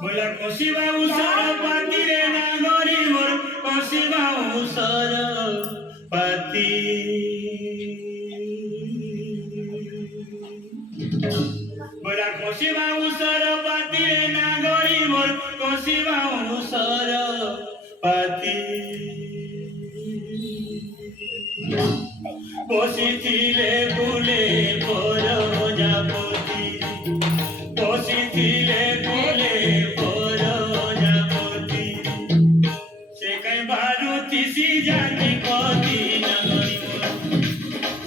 बोला कसिबा उसर पाती रे नागरी मोर कसिबा उसर पाती बोला कसिबा उसर पाती रे नागरी मोर कसिबा उसर पाती बसिथिले फुले प्रजापति बसिथिले फुले प्रजापति से कई बारुति सी जाति कति नगरी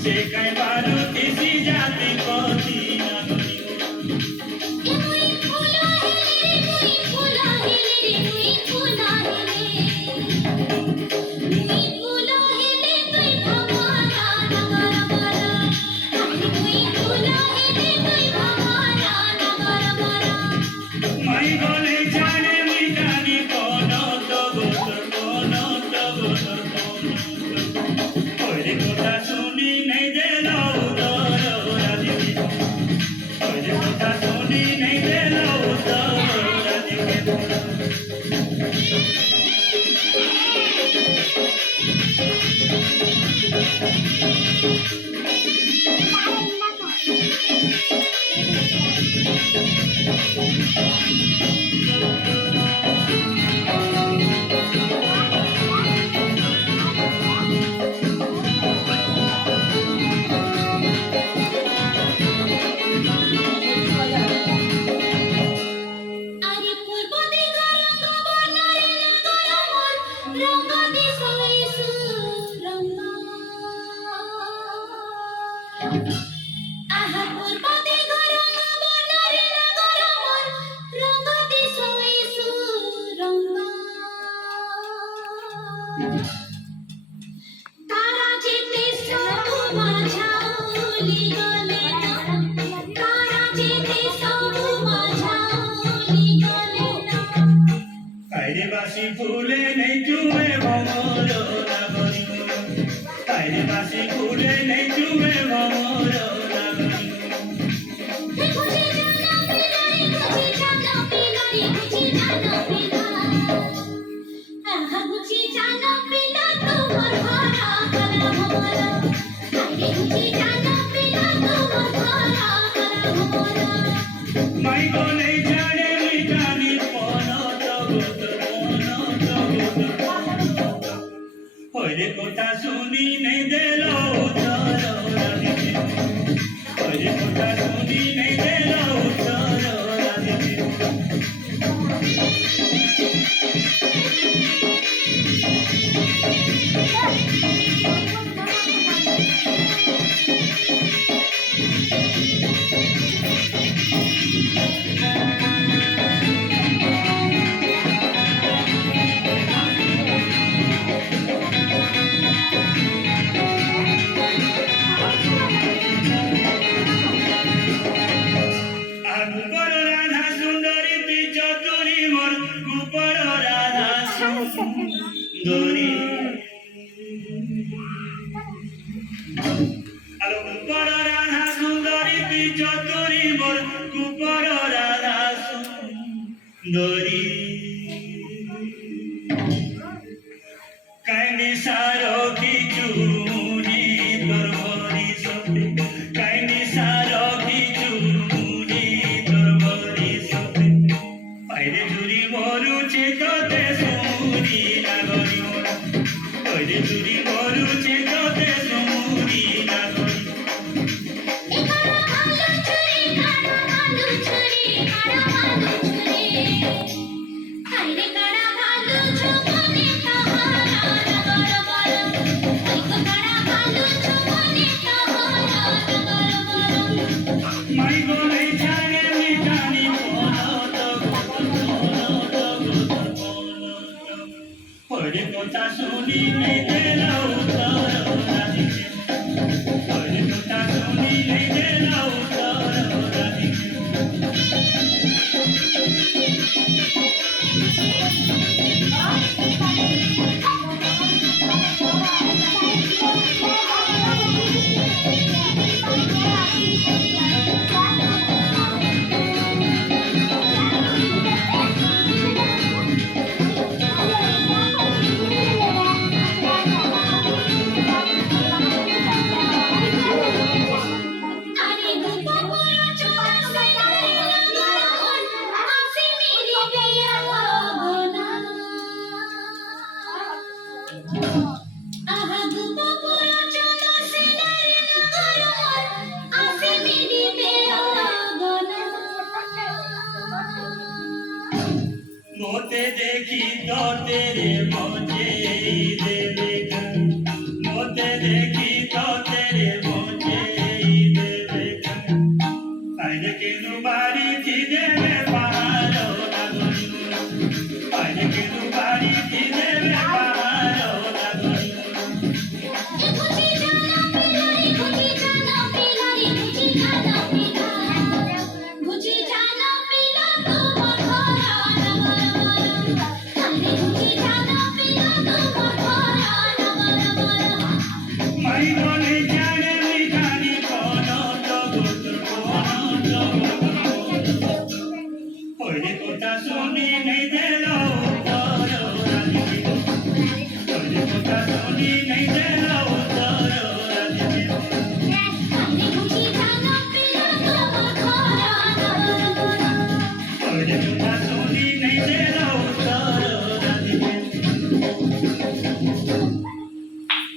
से कई बारुति सी जाति कति नगरी बासी फूले नहीं चुमे भमर नागरी ताइरे बासी फूले नहीं चुमे भमर नागरी माई को नहीं जाने मिटानी हरे कोटा सुनी नहीं दे लो उतर हरे कोटा सुनी नहीं दे लो उतर Dori, alo kupara radha sundari picho dori mor kupara radha sundari. Kaini saro kichuni torbori sote, kaini saro kichuni torbori sote. Paire juri moru chetote suri nagori. Paire juri moru chetote suri nagori. Pode contar, Suni, me dê la देखी तो तेरे मौजे ही देवेगा मोते देखी तो तेरे मौजे ही देवेगा आइले के नुबारी थी देवे पहाड़ो लगन आइले के नुबारी थी देवे पहाड़ो लगन माई बोले जाने मिठानी कोनो तो गोत्र ओरे कोता सोनी नहीं देलो तोरो रानी ओरे कोता सोनी नहीं देलो